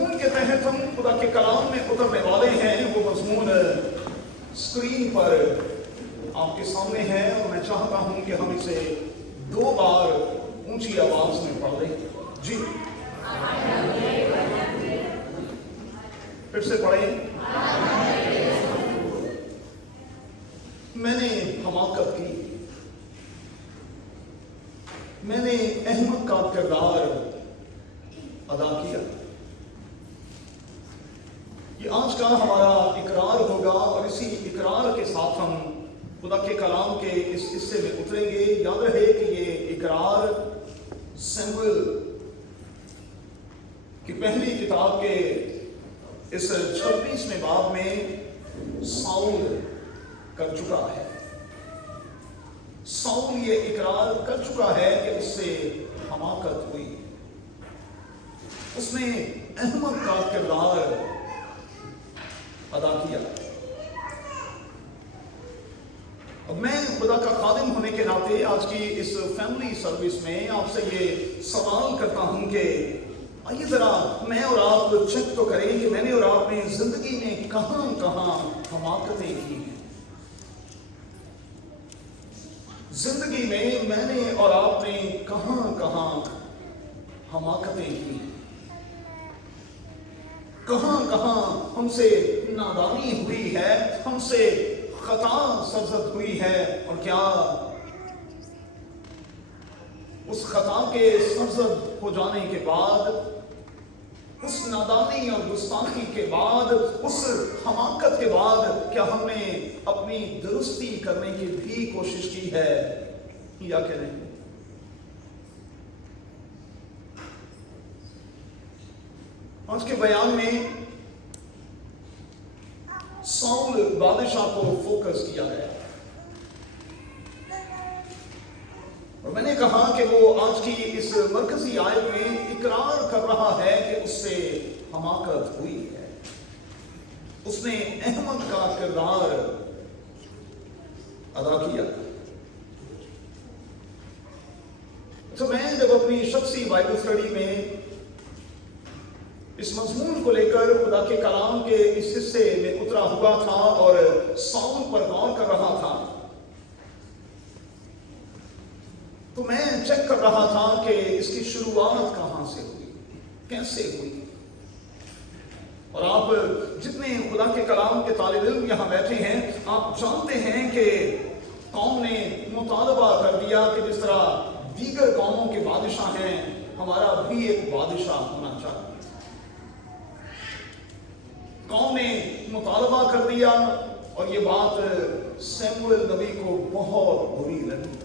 मजमून के तहत हम खुदा के कलाम में उतरने वाले हैं, वो मजमून स्क्रीन पर आपके सामने है और मैं चाहता हूं कि हम इसे 2 बार ऊंची आवाज में पढ़ लें। जी, फिर से पढ़ें। मैंने हमाकत की, मैंने अहमद का किरदार अदा किया। ये आज का हमारा इकरार होगा और इसी इकरार के साथ हम खुदा के कलाम के इस हिस्से में उतरेंगे। याद रहे कि ये इकरार सैमुएल की पहली किताब के इस 26वें बाब में साउल कर चुका है। साउल ये इकरार कर चुका है कि उससे हमाकत हुई, उसने अहमद का किरदार अदा किया। अब मैं खुदा का खादिम होने के नाते आज की इस फैमिली सर्विस में आपसे ये सवाल करता हूं कि आइए जरा मैं और आप चेक तो करें कि मैंने और आपने जिंदगी में कहां कहां हमाकतें की हैं। जिंदगी में मैंने और आपने कहां कहां हमाकतें की, कहां कहां हमसे नादानी हुई है, हमसे खता सरजद हुई है, और क्या उस खता के सरजद हो जाने के बाद, उस नादानी और गुस्ताखी के बाद, उस हमाकत के बाद क्या हमने अपनी दुरुस्ती करने की भी कोशिश की है या कि नहीं? आज के बयान में साउल बादशाह को फोकस किया है और मैंने कहा कि वो आज की इस मरकजी आयत में इकरार कर रहा है कि उससे हमाकत हुई है, उसने अहमद का किरदार अदा किया। तो मैं जब अपनी शख्सी बाइबल स्टडी में इस मजमून को लेकर खुदा के कलाम के इस हिस्से में उतरा हुआ था और साउल पर गौर कर रहा था, तो मैं चेक कर रहा था कि इसकी शुरुआत कहां से हुई, कैसे हुई। और आप जितने खुदा के कलाम के तालिब इल्म यहां बैठे हैं, आप जानते हैं कि कौम ने मुतालबा कर दिया कि जिस तरह दीगर कौमों के बादशाह हैं, हमारा भी एक बादशाह होना चाहिए। कौम ने मुतालबा कर दिया और ये बात सैमुएल नबी को बहुत बुरी लगी।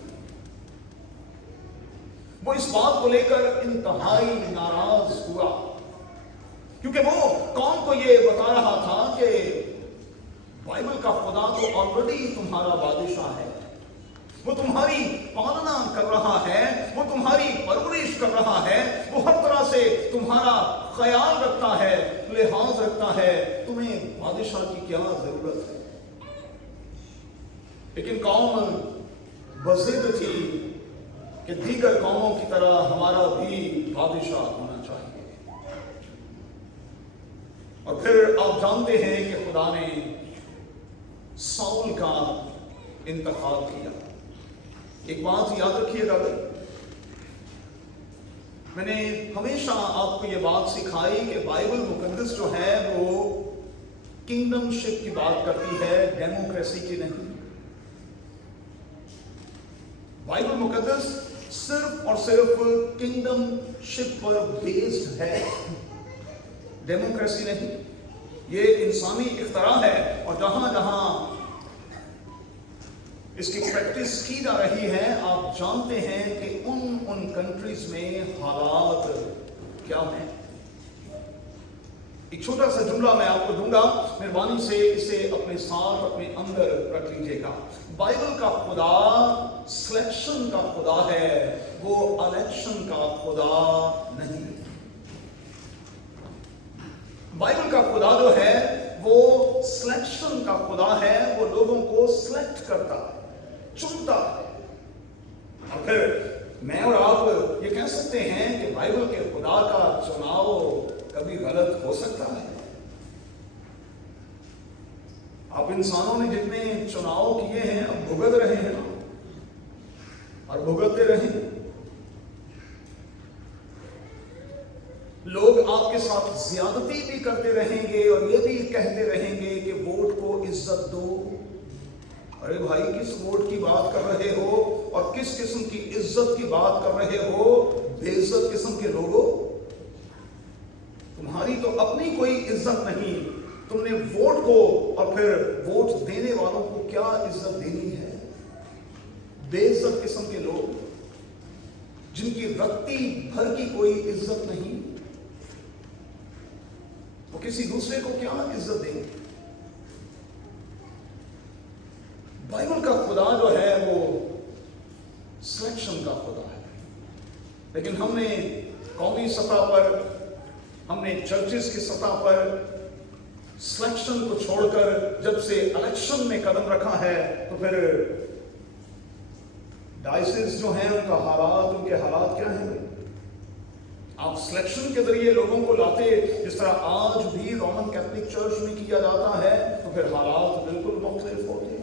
वो इस बात को लेकर इंतहाई नाराज हुआ, क्योंकि वो कौम को ये बता रहा था कि बाइबल का खुदा तो ऑलरेडी तुम्हारा बादशाह है, वो तुम्हारी पालना कर रहा है, वो तुम्हारी परवरिश कर रहा है, वो हर तरह से तुम्हारा ख्याल रखता है, लिहाज रखता है, तुम्हें बादशाह की क्या जरूरत है। लेकिन कौम बज़िद थी कि दीगर कौमों की तरह हमारा भी बादशाह होना चाहिए। और फिर आप जानते हैं कि खुदा ने साउल का इंतखाब किया। एक बात याद रखिएगा, मैंने हमेशा आपको ये बात सिखाई कि बाइबल मुकद्दस जो है वो किंगडमशिप की बात करती है, डेमोक्रेसी की नहीं। बाइबल मुकद्दस सिर्फ और सिर्फ किंगडमशिप पर बेस्ड है, डेमोक्रेसी नहीं। ये इंसानी इख्तरा है और जहां जहां इसकी प्रैक्टिस की जा रही है, आप जानते हैं कि उन कंट्रीज में हालात क्या हैं। एक छोटा सा जुमला मैं आपको दूंगा, मेहरबानी से इसे अपने साथ अपने अंदर रख लीजिएगा। बाइबल का खुदा सिलेक्शन का खुदा है, वो इलेक्शन का खुदा नहीं। बाइबल का खुदा जो है वो सिलेक्शन का खुदा है, वो लोगों को सिलेक्ट करता है, चुनता है। और फिर मैं और आप ये कह सकते हैं कि बाइबल के खुदा का चुनाव कभी गलत हो सकता है। आप इंसानों ने जितने चुनाव किए हैं अब भुगत रहे हैं और भुगतते रहे। लोग आपके साथ ज्यादती भी करते रहेंगे और ये भी कहते रहेंगे कि वोट को इज्जत दो। अरे भाई, किस वोट की बात कर रहे हो और किस किस्म की इज्जत की बात कर रहे हो? बेइज्जत किस्म के लोगों, तुम्हारी तो अपनी कोई इज्जत नहीं, तुमने वोट को और फिर वोट देने वालों को क्या इज्जत देनी है? बेइज्जत किस्म के लोग जिनकी रत्ती भर की कोई इज्जत नहीं, वो किसी दूसरे को क्या इज्जत देंगे? बाइबल का खुदा जो है वो सिलेक्शन का खुदा है, लेकिन हमने कौमी सतह पर, हमने चर्चेस की सतह पर सिलेक्शन को छोड़कर जब से इलेक्शन में कदम रखा है तो फिर डायसिस जो हैं उनके हालात क्या हैं? आप सिलेक्शन के जरिए लोगों को लाते जिस तरह आज भी रोमन कैथोलिक चर्च में किया जाता है, तो फिर हालात बिल्कुल मुख्तलिफ होते हैं।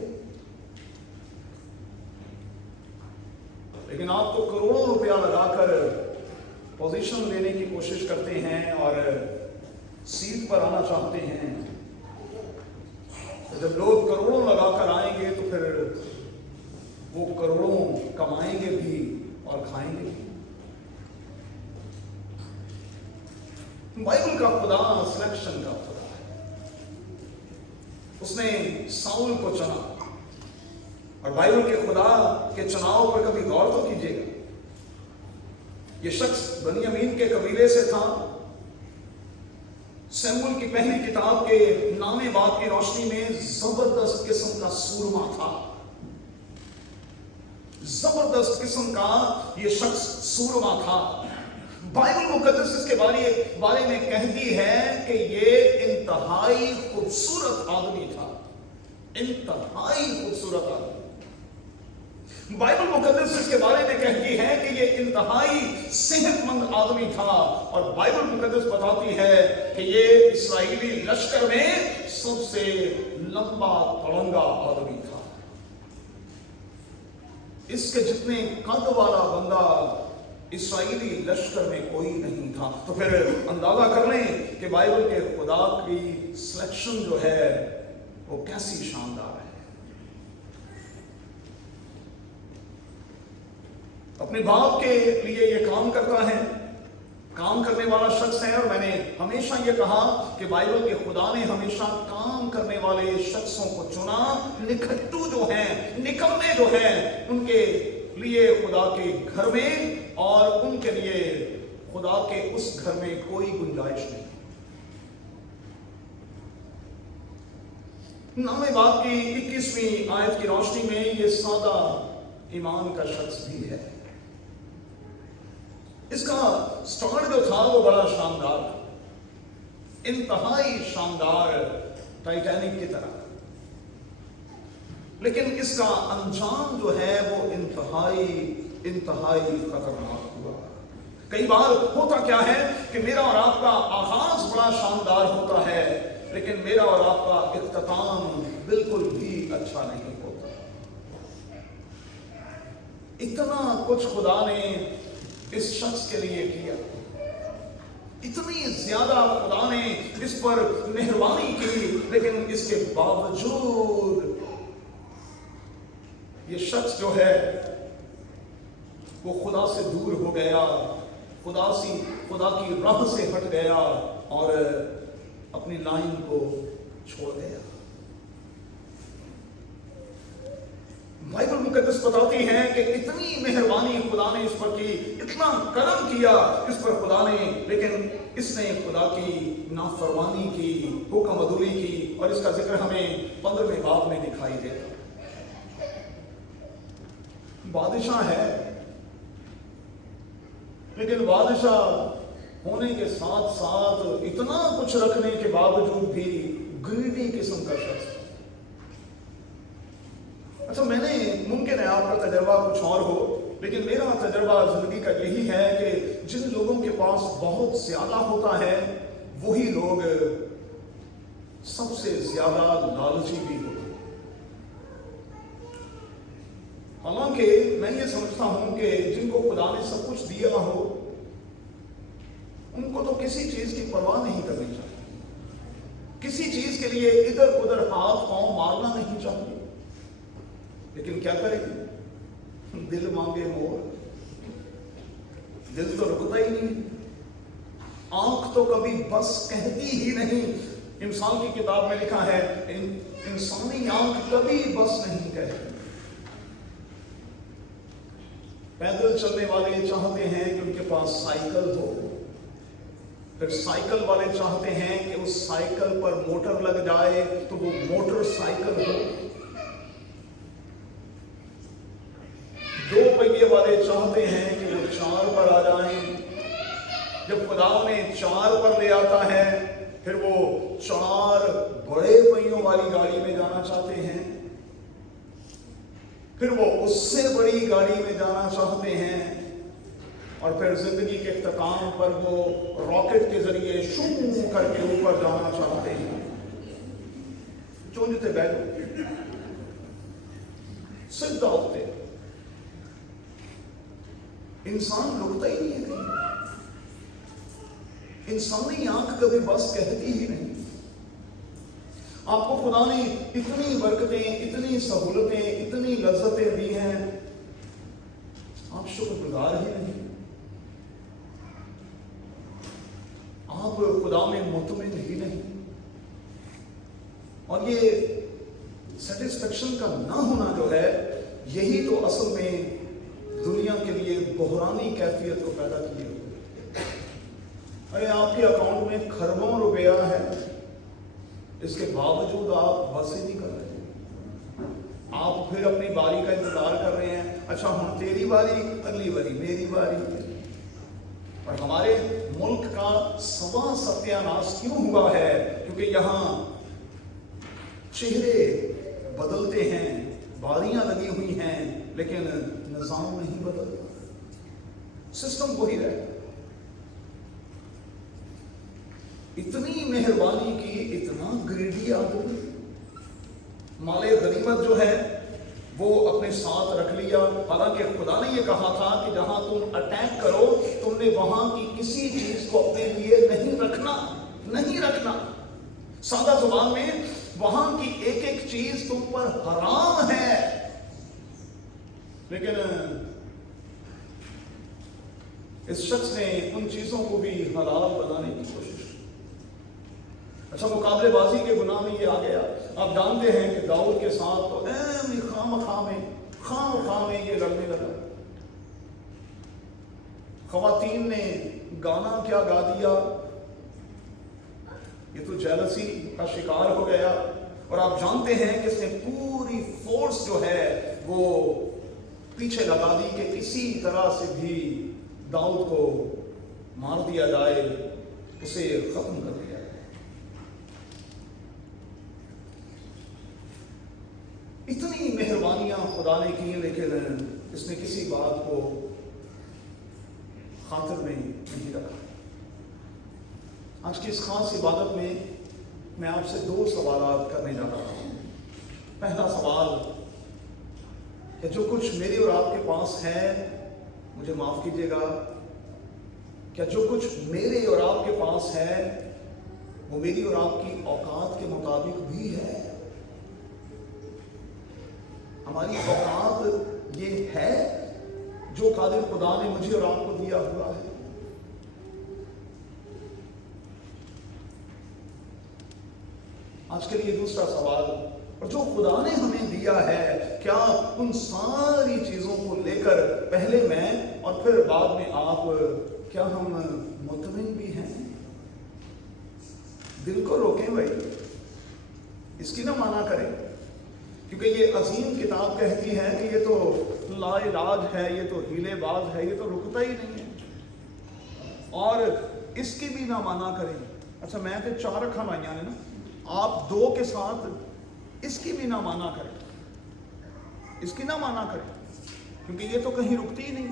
लेकिन आप तो करोड़ों रुपया लगाकर पोजीशन लेने की कोशिश करते हैं और सीट पर आना चाहते हैं। तो जब लोग करोड़ों लगाकर आएंगे तो फिर वो करोड़ों कमाएंगे भी और खाएंगे भी। बाइबल का खुदा सिलेक्शन का खुदा है। उसने साउल को चुना, और बाइबल के खुदा के चुनाव पर कभी गौर तो कीजिएगा। ये शख्स बनियामीन के कबीले से था। शमूएल की पहली किताब के नामे बात की रोशनी में जबरदस्त किस्म का सूरमा था। जबरदस्त किस्म का ये शख्स सूरमा था। बाइबल मुकद्दस इसके बारे में कहती है कि ये इंतहाई खूबसूरत आदमी था। इंतहाई खूबसूरत आदमी। बाइबल मुकद्दस इसके बारे में कहती है कि ये इंतहाई सेहतमंद आदमी था, और बाइबल मुकद्दस बताती है कि ये इस्राएली लश्कर में सबसे लंबा तड़ंगा आदमी था। इसके जितने कद वाला बंदा इस्राएली लश्कर में कोई नहीं था। तो फिर अंदाजा कर लें कि बाइबल के खुदा की सिलेक्शन जो है वो कैसी शानदार है। अपने बाप के लिए ये काम करता है, काम करने वाला शख्स है। और मैंने हमेशा ये कहा कि बाइबल के खुदा ने हमेशा काम करने वाले शख्सों को चुना। निखट्टू जो हैं, निकम्मे जो हैं, उनके लिए खुदा के घर में और उनके लिए खुदा के उस घर में कोई गुंजाइश नहीं। नामे बाप की 21वीं आयत की रोशनी में ये सादा ईमान का शख्स भी है। इसका स्टार्ट जो था वो बड़ा शानदार था, इंतहाई शानदार, टाइटैनिक की तरह। लेकिन इसका अंजाम जो है वो इंतहाई खतरनाक हुआ। कई बार होता क्या है कि मेरा और आपका आगाज बड़ा शानदार होता है, लेकिन मेरा और आपका इख्तिताम बिल्कुल भी अच्छा नहीं होता। इतना कुछ खुदा ने इस शख्स के लिए किया, इतनी ज्यादा खुदा ने इस पर मेहरबानी की, लेकिन इसके बावजूद ये शख्स जो है वो खुदा से दूर हो गया, खुदा की राह से हट गया और अपनी लाइन को छोड़ गया। बाइबल मुकद्दस बताती है कि इतनी मेहरबानी खुदा ने इस पर की, इतना करम किया इस पर खुदा ने, लेकिन इसने खुदा की नाफरमानी की, हुक्म अदूली की। और इसका जिक्र हमें 15वें बाब में दिखाई देता। बादशाह है, लेकिन बादशाह होने के साथ साथ इतना कुछ रखने के बावजूद भी ग्रीडी किस्म का शख्स। अच्छा, मैंने मुमकिन है आपका तजर्बा कुछ और हो, लेकिन मेरा तजर्बा जिंदगी का यही है कि जिन लोगों के पास बहुत ज्यादा होता है وہی لوگ سب سے زیادہ لالچی بھی ہوتے ہیں۔ حالانکہ میں یہ سمجھتا ہوں کہ جن کو خدا نے سب کچھ دیا ہو ان کو تو کسی چیز کی پرواہ نہیں کرنی چاہیے، کسی چیز کے لیے ادھر ادھر ہاتھ پاؤں مارنا نہیں چاہیے، لیکن کیا کریں، دل مانگے مور، دل تو رکتا ہی نہیں، آنکھ تو کبھی بس کہتی ہی نہیں۔ انسان کی کتاب میں لکھا ہے انسانی آنکھ کبھی بس نہیں کہتی۔ پیدل چلنے والے چاہتے ہیں کہ ان کے پاس سائیکل ہو، پھر سائیکل والے چاہتے ہیں کہ اس سائیکل پر موٹر لگ جائے تو وہ موٹر سائیکل ہو، دو پہیے والے چاہتے ہیں کہ وہ چار پر آ جائیں، جب خدا انہیں چار پر لے آتا ہے پھر وہ چار بڑے پہیوں والی گاڑی میں جانا چاہتے ہیں، پھر وہ اس سے بڑی گاڑی میں جانا چاہتے ہیں، اور پھر زندگی کے اختتام پر وہ راکٹ کے ذریعے شو کر کے اوپر جانا چاہتے ہیں۔ چونجتے بیٹھو، سیدھا ہوتے، انسان رکتا ہی نہیں ہے، انسانی آنکھ کبھی بس کہتی ہی نہیں۔ آپ کو خدا نے اتنی برکتیں، اتنی سہولتیں، اتنی لذتیں دی ہیں، آپ شکر گزار ہی نہیں، آپ خدا میں مطمئن ہی نہیں، اور یہ سیٹسفیکشن کا نہ ہونا جو ہے یہی تو اصل میں دنیا کے لیے بحرانی کیفیت کو پیدا کی ہے۔ ارے آپ کے اکاؤنٹ میں کھربوں روپیہ ہے، اس کے باوجود آپ بس ہی نہیں کر رہے، آپ پھر اپنی باری کا انتظار کر رہے ہیں، اچھا ہوں تیری باری، اگلی باری میری باری۔ اور ہمارے ملک کا سوا ستیہ ناش کیوں ہوا ہے؟ کیونکہ یہاں چہرے بدلتے ہیں، باریاں لگی ہوئی ہیں، لیکن نظام نہیں بدلتا، سسٹم وہی رہتا۔ اتنی مہربانی کی، اتنا گریڈی آدمی، مال غنیمت جو ہے وہ اپنے ساتھ رکھ لیا، حالانکہ خدا نے یہ کہا تھا کہ جہاں تم اٹیک کرو تم نے وہاں کی کسی چیز کو اپنے لیے نہیں رکھنا۔ سادہ زبان میں وہاں کی ایک ایک چیز تم پر حرام ہے، لیکن اس شخص نے ان چیزوں کو بھی حلال بنانے کی کوشش کی۔ اچھا مقابلے بازی کے گناہ میں یہ آ گیا۔ آپ جانتے ہیں کہ داؤد کے ساتھ تو خام میں یہ لڑنے لگا، خواتین نے گانا کیا گا دیا، یہ تو جیلسی کا شکار ہو گیا، اور آپ جانتے ہیں کہ اس نے پوری فورس جو ہے وہ پیچھے لگا دی کہ کسی طرح سے بھی داؤد کو مار دیا جائے، اسے ختم کر دیا جائے۔ اتنی مہربانیاں خدا نے کی، لیکن اس نے کسی بات کو خاطر میں نہیں رکھا۔ آج کی اس خاص عبادت میں آپ سے دو سوالات کرنے جا رہا ہوں۔ پہلا سوال کہ جو کچھ میری اور آپ کے پاس ہے، مجھے معاف کیجیے گا، کیا جو کچھ میرے اور آپ کے پاس ہے وہ میری اور آپ کی اوقات کے مطابق بھی ہے؟ ہماری اوقات یہ ہے جو قادر خدا نے مجھے اور آپ کو دیا ہوا ہے؟ آج کے لیے دوسرا سوال، اور جو خدا نے ہمیں دیا ہے کیا ان ساری چیزوں کو لے کر پہلے میں اور پھر بعد میں آپ، کیا ہم مطمئن بھی ہیں؟ دل کو روکیں بھائی، اس کی نہ مانا کریں، کیونکہ یہ عظیم کتاب کہتی ہے کہ یہ تو لا علاج ہے، یہ تو ہیلے باز ہے، یہ تو رکتا ہی نہیں ہے، اور اس کی بھی نہ مانا کریں۔ اچھا میں تو 4 رکھا بھائیاں نے نا، آپ 2 کے ساتھ اس کی بھی نہ مانا کریں، اس کی نہ مانا کریں، کیونکہ یہ تو کہیں رکتی ہی نہیں،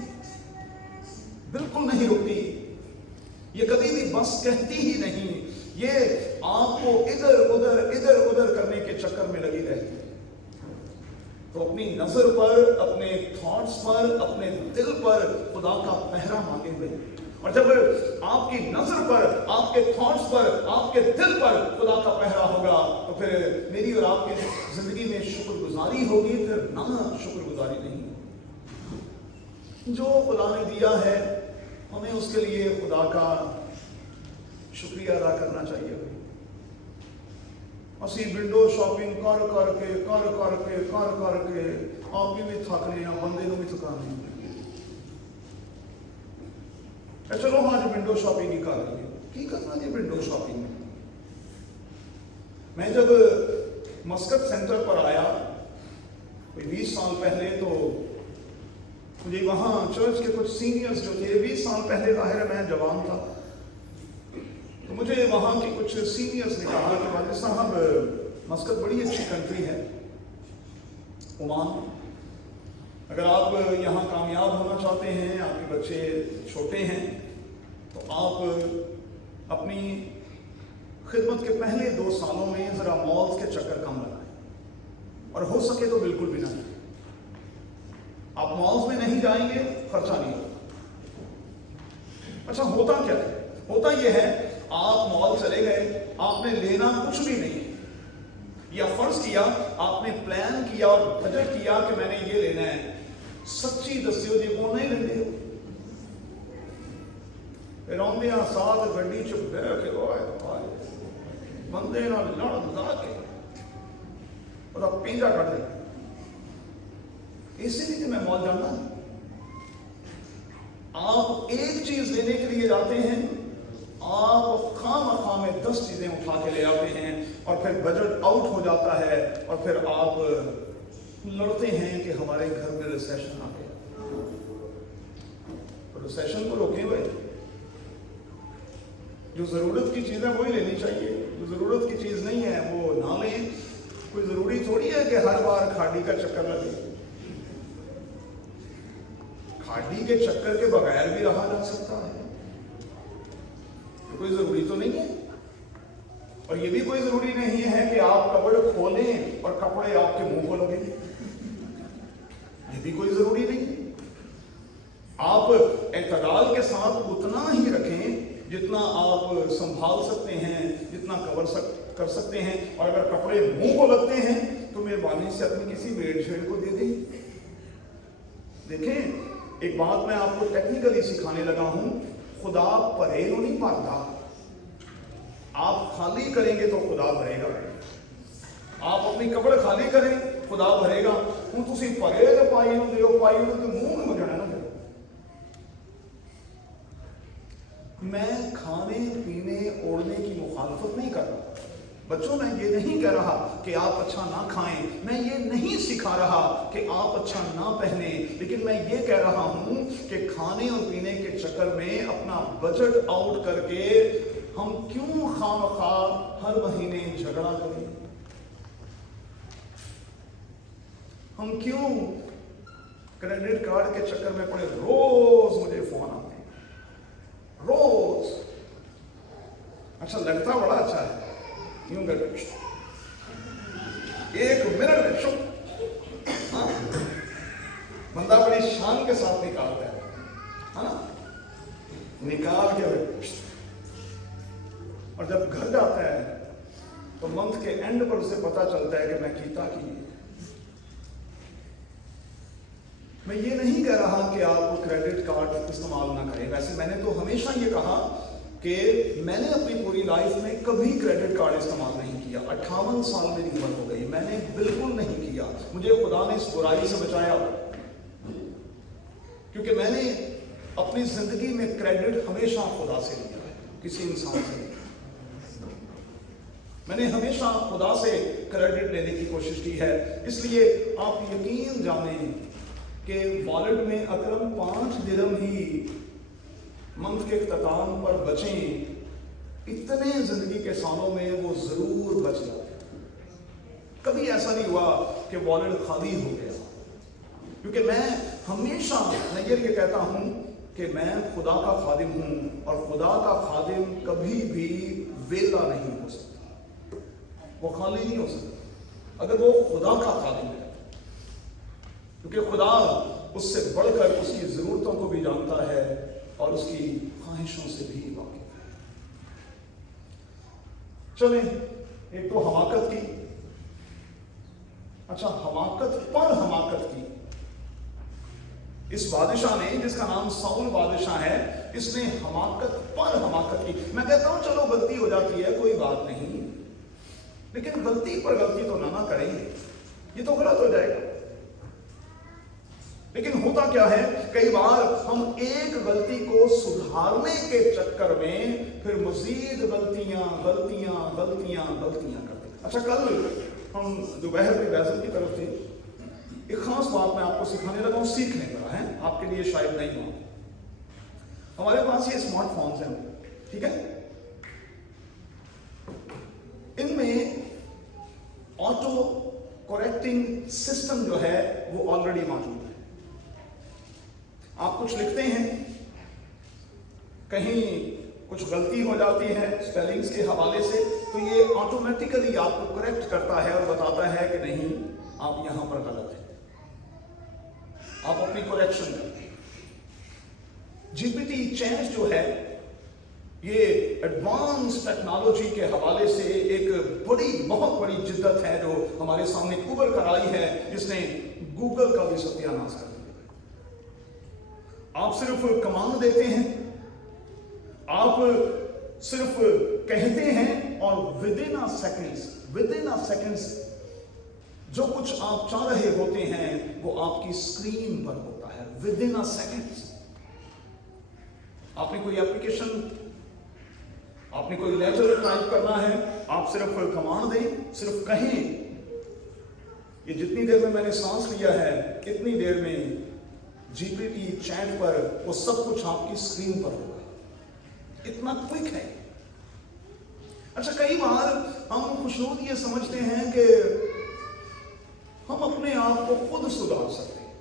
بالکل نہیں رکتی، یہ کبھی بھی بس کہتی ہی نہیں، یہ آپ کو ادھر ادھر کرنے کے چکر میں لگی رہتی ہے. تو اپنی نظر پر، اپنے تھاٹس پر، اپنے دل پر خدا کا پہرا مانگے ہوئے. اور جب آپ کی نظر پر، آپ کے تھاٹس پر، آپ کے دل پر خدا کا پہرا ہوگا تو پھر میری اور آپ کی زندگی میں شکر گزاری ہوگی، پھر نہ شکر گزاری نہیں. جو خدا نے دیا ہے ہمیں اس کے لیے خدا کا شکریہ ادا کرنا چاہیے. اسی ونڈو شاپنگ کر کر کے آپ بھی تھکنے ہیں، بندے کو بھی تھکانے. چلو ہاں جی ونڈو شاپنگ ہی کر رہی ہے، کی کرنا جی ونڈو شاپنگ. میں جب مسکت سینٹر پر آیا کوئی 20 سال پہلے، تو مجھے وہاں چرچ کے کچھ سینئرز جو تھے، 20 سال پہلے ظاہر ہے میں جوان تھا، تو مجھے وہاں کے کچھ سینئرز نے کہا کہ والد صاحب مسکت بڑی اچھی کنٹری ہے، عمان، اگر آپ یہاں کامیاب ہونا چاہتے ہیں، آپ کے بچے چھوٹے ہیں، تو آپ اپنی خدمت کے پہلے 2 سالوں میں ذرا مالز کے چکر کم لگائیں، اور ہو سکے تو بالکل بھی نہ جائیں. آپ مالز میں نہیں جائیں گے، خرچہ نہیں ہوگا. اچھا ہوتا کیا ہے؟ ہوتا یہ ہے آپ مال چلے گئے، آپ نے لینا کچھ بھی نہیں، یا فرض کیا آپ نے پلان کیا اور بجٹ کیا کہ میں نے یہ لینا ہے، سچی دسیو جی وہ نہیں لیندے ہو. پھر آدھے ساتھ گڈی چ بہ کے بندے نال لڑ لا کے وہ پینجا کٹ دے. اسی لیے میں مال جانا. آپ ایک چیز لینے کے لیے جاتے ہیں، آپ خام میں 10 چیزیں اٹھا کے لے آتے ہیں، اور پھر بجٹ آؤٹ ہو جاتا ہے، اور پھر آپ لڑتے ہیں کہ ہمارے گھر میں ریسیشن آ گیا. ریسیشن کو روکے ہوئے جو ضرورت کی چیزیں وہی لینی چاہیے، جو ضرورت کی چیز نہیں ہے وہ نہ لیں. کوئی ضروری تھوڑی ہے کہ ہر بار کھاڑی کا چکر لگے. کھاڑی کے چکر کے بغیر بھی رہا جا سکتا ہے، کوئی ضروری تو نہیں ہے. اور یہ بھی کوئی ضروری نہیں ہے کہ آپ کپڑے کھولیں اور کپڑے آپ کے منہ کو لگیں، یہ بھی کوئی ضروری نہیں ہے. آپ اعتدال کے ساتھ اتنا ہی رکھیں جتنا آپ سنبھال سکتے ہیں، جتنا کر سکتے ہیں. اور اگر کپڑے منہ کو لگتے ہیں تو مہربانی سے اپنی کسی بیڑ شیڑ کو دے دیں. دیکھیں ایک بات میں آپ کو ٹیکنیکلی سکھانے لگا ہوں، خدا پریو نہیں پاتا. آپ خالی کریں گے تو خدا بھرے گا. آپ اپنی کپڑے خالی کریں خدا بھرے گا. ہوں تسی پرے تو پائی ہوں تو منہ میں مجھنا نا. میں کھانے پینے اوڑھنے کی مخالفت نہیں کر رہا بچوں، میں یہ نہیں کہہ رہا کہ آپ اچھا نہ کھائیں، میں یہ نہیں سکھا رہا کہ آپ اچھا نہ پہنیں، لیکن میں یہ کہہ رہا ہوں کہ کھانے اور پینے کے چکر میں اپنا بجٹ آؤٹ کر کے ہم کیوں خواہ ہر مہینے جھگڑا کریں. ہم کیوں کریڈٹ کارڈ کے چکر میں پڑے. روز مجھے فون آتے ہیں، روز. اچھا لگتا بڑا اچھا ہے، یوں کر ایک منٹ میں بندہ بڑی شان کے ساتھ نکالتا ہے نا، نکال کے اور جب گھر جاتا ہے تو منتھ کے اینڈ پر اسے پتا چلتا ہے کہ میں کیتا کی. میں یہ نہیں کہہ رہا کہ آپ کریڈٹ کارڈ استعمال نہ کریں. ویسے میں نے تو ہمیشہ یہ کہا کہ میں نے اپنی پوری لائف میں کبھی کریڈٹ کارڈ استعمال نہیں کیا. 58 سال میری عمر ہو گئی، میں نے بالکل نہیں کیا. مجھے خدا نے اس برائی سے بچایا کیونکہ میں نے اپنی زندگی میں کریڈٹ ہمیشہ خدا سے لیا ہے، کسی انسان سے نہیں. میں نے ہمیشہ خدا سے کریڈٹ لینے کی کوشش کی ہے. اس لیے آپ یقین جانیں کہ والٹ میں اکرم 5 درہم ہی منتھ کے اختتام پر بچیں، اتنے زندگی کے سالوں میں وہ ضرور بچ جاتے. کبھی ایسا نہیں ہوا کہ والٹ خالی ہو گیا، کیونکہ میں ہمیشہ یہ کہتا ہوں کہ میں خدا کا خادم ہوں، اور خدا کا خادم کبھی بھی वेला नहीं हो सकता, वो खाली नहीं हो सकता अगर वो खुदा का खादिम है, क्योंकि खुदा उससे बढ़कर उसकी जरूरतों को भी जानता है और उसकी ख्वाहिशों से भी वाकिफ है। चलें, एक तो हमाकत की, अच्छा हमाकत पर हमाकत की। इस बादशाह ने, जिसका नाम साउल बादशाह है, इसने हमाकत पर हमाकत की। मैं कहता हूं चलो गलती हो जाती है, कोई बात नहीं, लेकिन गलती पर गलती तो ना करें, ये तो गलत हो जाएगा। लेकिन होता क्या है, कई बार हम एक गलती को सुधारने के चक्कर में फिर मजीद गलतियां करते हैं। अच्छा, कल हम दोपहर में बैजल की तरफ थे, एक खास बात मैं आपको सिखाने लगा हूं, सीखने का है, आपके लिए शायद नहीं हो। हमारे पास ये स्मार्टफोन्स हैं, ठीक है, इनमें ऑटो करेक्टिंग सिस्टम जो है वो ऑलरेडी मौजूद है। आप कुछ लिखते हैं, कहीं कुछ गलती हो जाती है स्पेलिंग्स के हवाले से, तो ये ऑटोमेटिकली आपको करेक्ट करता है और बताता है कि नहीं, आप यहां पर गलत हैं, आप अपनी करेक्शन करते हैं। जीपीटी चैट जो है, ये एडवांस टेक्नोलॉजी के हवाले से एक बहुत बड़ी जिद्दत है जो हमारे सामने उभर कर आई है, जिसने गूगल का भी सत्यानाश कर दिया। आप सिर्फ कमांड देते हैं, आप सिर्फ कहते हैं और विद इन अ सेकेंड्स जो कुछ आप चाह रहे होते हैं वो आपकी स्क्रीन पर होता है, विद इन अ सेकेंड्स। आपने कोई एप्लीकेशन, आपने कोई लेटर टाइप करना है, आप सिर्फ कमांड दें, सिर्फ कहें, ये जितनी देर में मैंने सांस लिया है, इतनी देर में जीपीटी चैट पर वो सब कुछ आपकी स्क्रीन पर होगा, इतना क्विक है। अच्छा, कई बार हम खुशनूद ये समझते हैं कि हम अपने आप को खुद सुधार सकते हैं,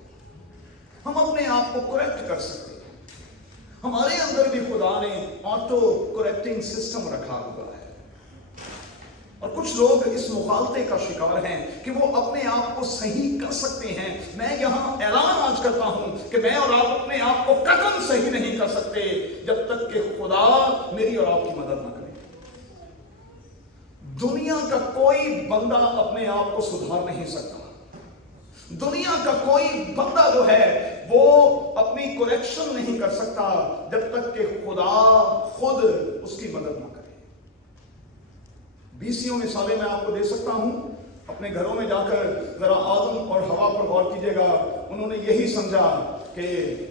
हम अपने आप को करेक्ट कर सकते हैं। हमारे अंदर भी खुदा ने ऑटो करेक्टिंग सिस्टम रखा हुआ है, और कुछ लोग इस मुखालते का शिकार हैं कि वो अपने आप को सही कर सकते हैं। मैं यहां ऐलान आज करता हूं कि मैं और आप अपने आप को कतई सही नहीं कर सकते जब तक कि खुदा मेरी और आपकी मदद न करे। दुनिया का कोई बंदा अपने आप को सुधार नहीं सकता। दुनिया का कोई बंदा जो है वो अपनी करेक्शन नहीं कर सकता जब तक कि खुदा खुद उसकी मदद ना करे। 20 मिसालें मैं आपको दे सकता हूं। अपने घरों में जाकर जरा आदम और हवा पर गौर कीजिएगा। उन्होंने यही समझा कि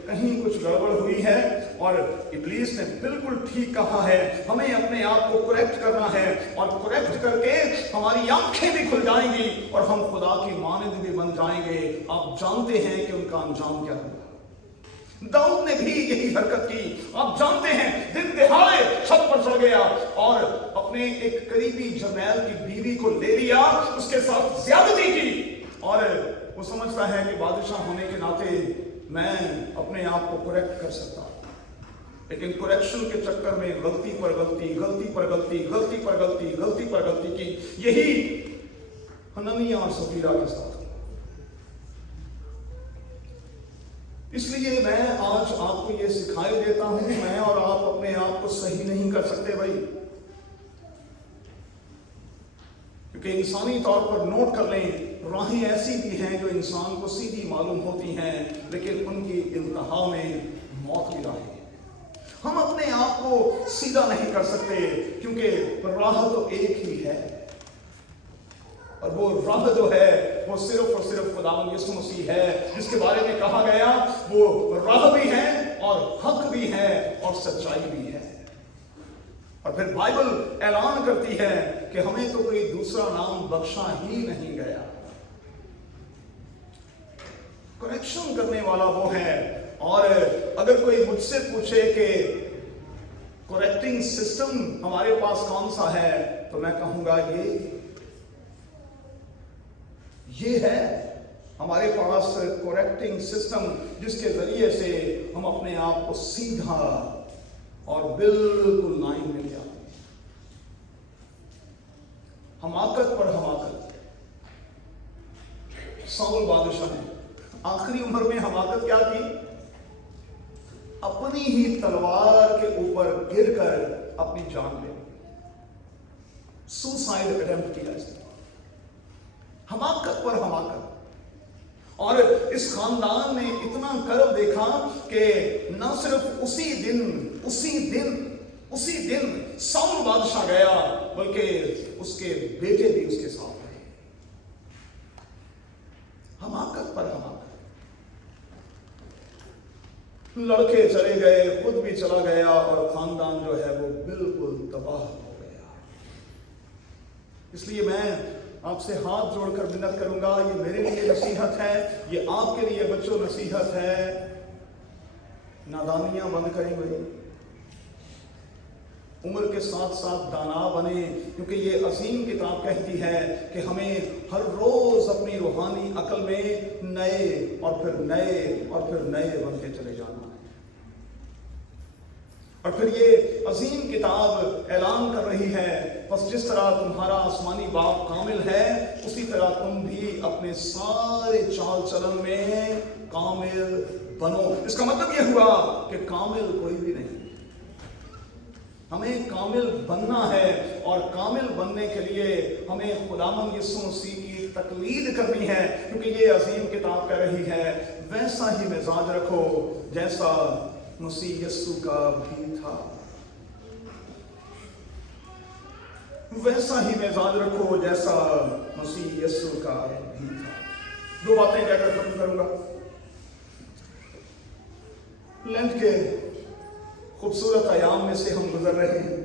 कहीं कुछ गड़बड़ हुई है और इब्लीस ने बिल्कुल ठीक कहा है, हमें अपने आप को करेक्ट करना है और करेक्ट करके हमारी आंखें भी खुल जाएंगी और हम खुदा की मानद भी बन जाएंगे। आप जानते हैं कि उनका अंजाम क्या हुआ। दाऊद ने भी यही हरकत की। आप जानते हैं, दिन दिहाड़े छत पर चढ़ गया और अपने एक करीबी जरनैल की बीवी को ले लिया, उसके साथ ज्यादती की और वो समझता है कि बादशाह होने के नाते मैं अपने आप को करेक्ट कर सकता हूं। लेकिन करेक्शन के चक्कर में गलती पर गलती, गलती पर गलती, गलती पर गलती, गलती पर गलती की। यही हननिया और सफीरा के साथ। इसलिए मैं आज आपको ये सिखाई देता हूं, मैं और आप अपने आप को सही नहीं कर सकते भाई। क्योंकि इंसानी तौर पर नोट कर लें, राहें ऐसी भी हैं जो इंसान को सीधी मालूम होती हैं, लेकिन उनकी इंतहा में मौत की राहें। हम अपने आप को सीधा नहीं कर सकते क्योंकि राह तो एक ही है और वो राह जो है वो सिर्फ और सिर्फ खुदावंद यीशु मसीह है, जिसके बारे में कहा गया वो राह भी है और हक भी है और सच्चाई भी है। और फिर बाइबल ऐलान करती है कि हमें तो कोई दूसरा नाम बख्शा ही नहीं गया। करेक्शन करने वाला वो है। और अगर कोई मुझसे पूछे कि करेक्टिंग सिस्टम हमारे पास कौन सा है, तो मैं कहूंगा ये है हमारे पास करेक्टिंग सिस्टम, जिसके जरिए से हम अपने आप को सीधा और बिल्कुल लाइन में ले आते हैं। حماقت پر حماقت. ساؤل بادشاہ نے آخری عمر میں حماقت کیا کی؟ اپنی ہی تلوار کے اوپر گر کر اپنی جان لے. سوسائڈ اٹیمپٹ کیا اس نے. حماقت پر حماقت. اور اس خاندان نے اتنا کرب دیکھا کہ نہ صرف اسی دن ساؤل بادشاہ گیا بلکہ اس کے بیٹے بھی اس کے ساتھ گئے. حماقت پر حماقت. لڑکے چلے گئے، خود بھی چلا گیا اور خاندان جو ہے وہ بالکل تباہ ہو گیا. اس لیے میں آپ سے ہاتھ جوڑ کر منت کروں گا، یہ میرے لیے نصیحت ہے، یہ آپ کے لیے بچوں نصیحت ہے، نادانیاں بند کریں بھائی. عمر کے ساتھ ساتھ دانا بنے، کیونکہ یہ عظیم کتاب کہتی ہے کہ ہمیں ہر روز اپنی روحانی عقل میں نئے اور پھر نئے بنتے چلے جانا ہے. اور پھر یہ عظیم کتاب اعلان کر رہی ہے، بس جس طرح تمہارا آسمانی باپ کامل ہے اسی طرح تم بھی اپنے سارے چال چلن میں کامل بنو. اس کا مطلب یہ ہوا کہ کامل کوئی بھی نہیں. ہمیں کامل بننا ہے، اور کامل بننے کے لیے ہمیں خداوند یسوع مسیح کی تقلید کرنی ہے، کیونکہ یہ عظیم کتاب کہہ رہی ہے ویسا ہی مزاج رکھو جیسا مسیح یسوع کا بھی تھا. ویسا ہی مزاج رکھو جیسا مسیح یسوع کا بھی تھا. 2 باتیں کہہ کر ختم کروں گا. لینٹ کے خوبصورت ایام میں سے ہم گزر رہے ہیں.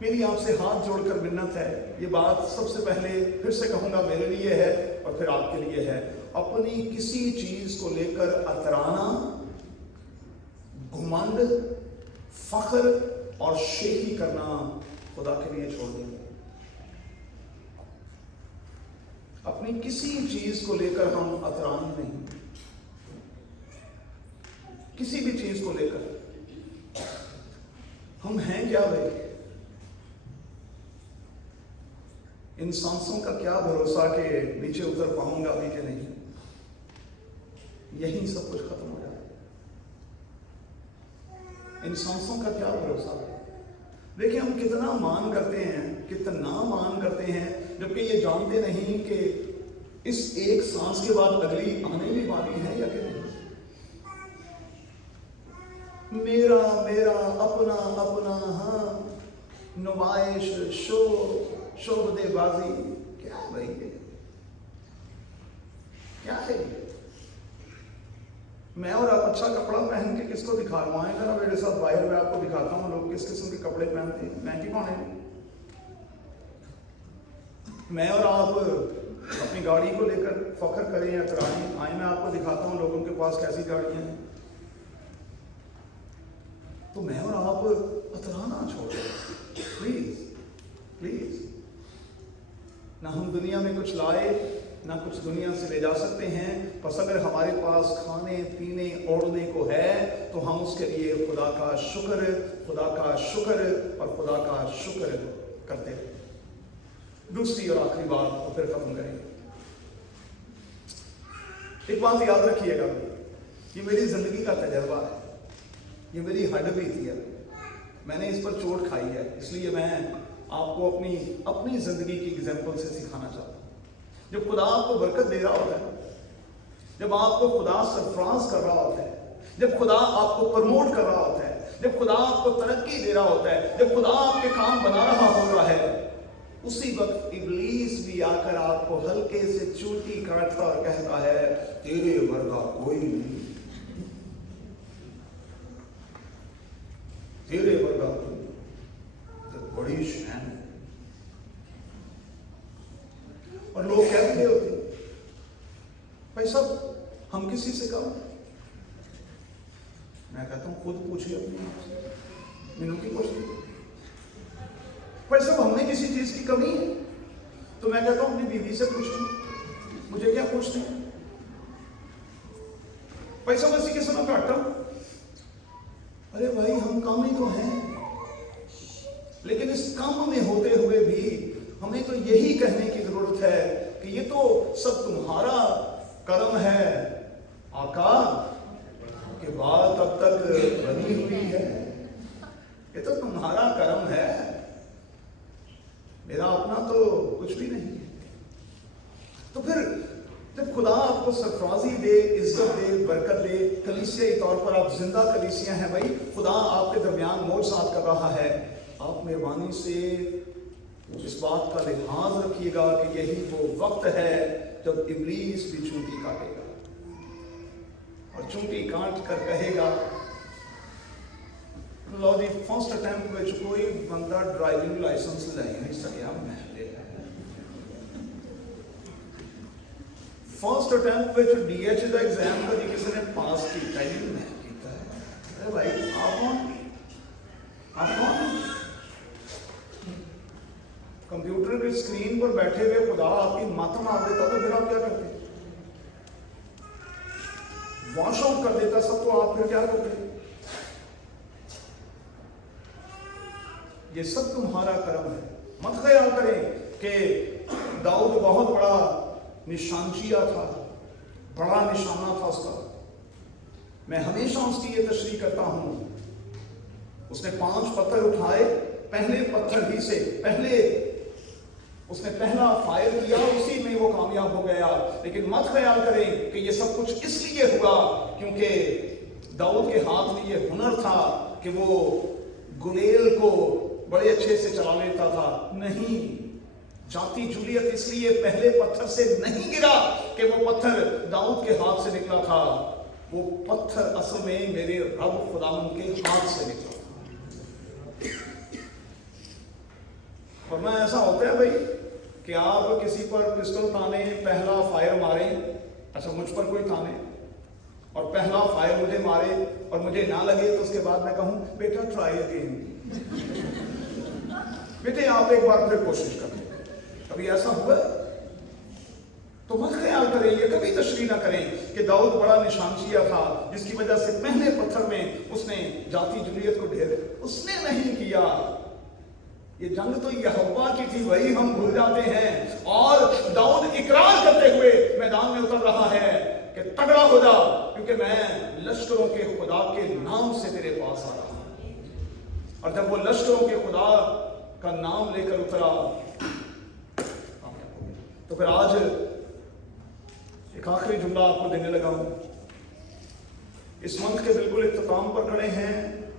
میری آپ سے ہاتھ جوڑ کر منت ہے، یہ بات سب سے پہلے پھر سے کہوں گا میرے لیے ہے اور پھر آپ کے لیے ہے. اپنی کسی چیز کو لے کر اترانا، گھمنڈ، فخر اور شیخی کرنا خدا کے لیے چھوڑ دیں. اپنی کسی چیز کو لے کر ہم اتران نہیں. کسی بھی چیز کو لے کر ہم ہیں کیا بھائی؟ ان سانسوں کا کیا بھروسہ کہ نیچے اتر پاؤں گا بھی کہ نہیں. یہی سب کچھ ختم ہو جائے. ان سانسوں کا کیا بھروسہ ہے؟ دیکھیں ہم کتنا مان کرتے ہیں جبکہ یہ جانتے نہیں کہ اس ایک سانس کے بعد اگلی آنے بھی والی ہے یا کہ نہیں. میرا اپنا ہاں، نمائش، شعبدے بازی، کیا ہے بھائی یہ؟ کیا ہے یہ؟ میں اور آپ اچھا کپڑا پہن کے کس کو دکھا رہا ہوں؟ آئیں ذرا میرے ساتھ باہر، میں آپ کو دکھاتا ہوں لوگ کس قسم کے کپڑے پہنتے ہیں. مہنگی پانے میں میں اور آپ اپنی گاڑی کو لے کر فخر کریں یا کرائیں. آئیں میں آپ کو دکھاتا ہوں لوگوں کے پاس کیسی گاڑیاں ہیں. تو میں اور آپ اترانا چھوڑیں پلیز. نہ ہم دنیا میں کچھ لائے نہ کچھ دنیا سے لے جا سکتے ہیں. بس اگر ہمارے پاس کھانے پینے اوڑھنے کو ہے تو ہم اس کے لیے خدا کا شکر کرتے ہیں. دوسری اور آخری بات کو پھر ختم کریں گے. ایک بات یاد رکھیے گا، یہ میری زندگی کا تجربہ ہے، یہ میری ہڈ بیتی ہے. میں نے اس پر چوٹ کھائی ہے، اس لیے میں آپ کو اپنی زندگی کی ایگزامپل سے سکھانا چاہتا ہوں. جب خدا آپ کو برکت دے رہا ہوتا ہے، جب آپ کو خدا سرفراز کر رہا ہوتا ہے، جب خدا آپ کو پروموٹ کر رہا ہوتا ہے، جب خدا آپ کو ترقی دے رہا ہوتا ہے، جب خدا آپ کے کام بنا رہا ہوتا ہے، اسی وقت ابلیس بھی آ کر آپ کو ہلکے سے چوٹی کاٹتا اور کہتا ہے تیرے ورگا کوئی نہیں، تیرے ورگا کوئی نہیں، بڑی شان. اور لوگ کہتے ہوتے بھائی صاحب ہم کسی سے کم. میں کہتا ہوں خود پوچھیے اپنے آپ سے، مینوں کی پوچھتے بھائی صاحب ہم نے کسی چیز کی کمی ہے؟ تو میں کہتا ہوں اپنی بیوی سے پوچھیں، مجھے کیا پوچھتے ہیں؟ بھائی صاحب اسی کے سمے کاٹتا ہوں. ارے بھائی ہم کام ہی تو ہیں. काम में होते हुए भी हमें तो यही कहने की जरूरत है कि ये तो सब तुम्हारा कर्म है आका, कि बात अब तक बनी हुई है, ये तो तुम्हारा कर्म है, मेरा अपना तो कुछ भी नहीं है। तो फिर जब खुदा आपको सरफराजी दे, इज्जत दे, बरकत दे, कलीसियाई तौर पर आप जिंदा कलीसिया हैं भाई, खुदा आपके दरमियान मौजूद कर रहा है, आप मेहरबानी से इस बात का लिहाज रखिएगा कि यही वो वक्त है जब इब्लीस भी चूंटी काटेगा और चूंटी काट कर कहेगा, लो जी फर्स्ट अटेम्प्ट में कोई बंदा ड्राइविंग लाइसेंस ले नहीं सकिया, मैं ले फर्स्ट अटेम्प्ट में डीएच का एग्जाम कभी किसी ने पास किया ही नहीं किया है। अरे भाई आप कौन कंप्यूटर की स्क्रीन पर बैठे हुए खुदा आपकी मत मार देता तो फिर आप क्या करते? वॉश आउट कर देता सब, तो आप फिर क्या करते? ये सब तुम्हारा कर्म है। मत ख्याल करें कि दाऊद बहुत बड़ा निशानचिया था, बड़ा निशाना था उसका। मैं हमेशा उसकी ये तशरीह करता हूं, उसने 5 पत्थर उठाए, पहले पत्थर ही से पहले उसने पहला फायर किया, उसी में वो कामयाब हो गया। लेकिन मत ख्याल करें कि ये सब कुछ इसलिए हुआ क्योंकि दाऊद के हाथ में ये हुनर था कि वो गुलेल को बड़े अच्छे से चला लेता था। नहीं, जाती जूलियत इसलिए पहले पत्थर से नहीं गिरा कि वो पत्थर दाऊद के हाथ से निकला था, वो पत्थर असल में मेरे रब खुदावंद के हाथ से निकला। और मैं ऐसा होता है भाई कि आप किसी पर पिस्टल ताने, पहला फायर मारे, अच्छा मुझ पर कोई ताने और पहला फायर मुझे मारे और मुझे ना लगे तो उसके बाद मैं कहूं बेटा ट्राई अगेन, बेटे आप एक बार फिर कोशिश करें। कभी ऐसा हुआ? तो मत ख्याल करें, ये कभी तशरीह ना करें कि दाऊद बड़ा निशानचिया था जिसकी वजह से पहले पत्थर में उसने जाती जूलियत को ढेर, उसने नहीं किया। ये जंग तो यहोवा की थी, वही हम भूल जाते हैं। और दाऊद इकरार करते हुए मैदान में उतर रहा है कि तगड़ा हो जा, क्योंकि मैं लश्करों के खुदा के नाम से तेरे पास आ रहा हूं। और जब वो लश्करों के खुदा का नाम लेकर उतरा तो फिर आज एक आखिरी जुमला आपको देने लगा हूं। इस मंथ के बिल्कुल इख्तिताम पर खड़े हैं,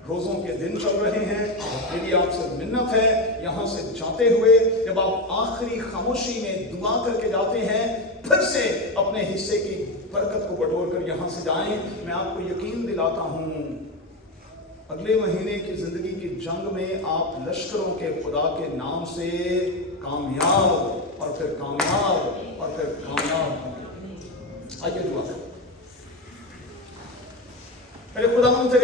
रोजों के दिन चल रहे हैं। मेरी आपसे मिन्नत है, यहां से जाते हुए जब आप आखिरी खामोशी में दुआ करके जाते हैं, फिर से अपने हिस्से की बरकत को बटोर कर यहां से जाएं। मैं आपको यकीन दिलाता हूं, अगले महीने की जिंदगी की जंग में आप लश्करों के खुदा के नाम से कामयाब और फिर कामयाब और फिर कामयाब होंगे। आइए दुआ करें। मेरे खुदा तेरे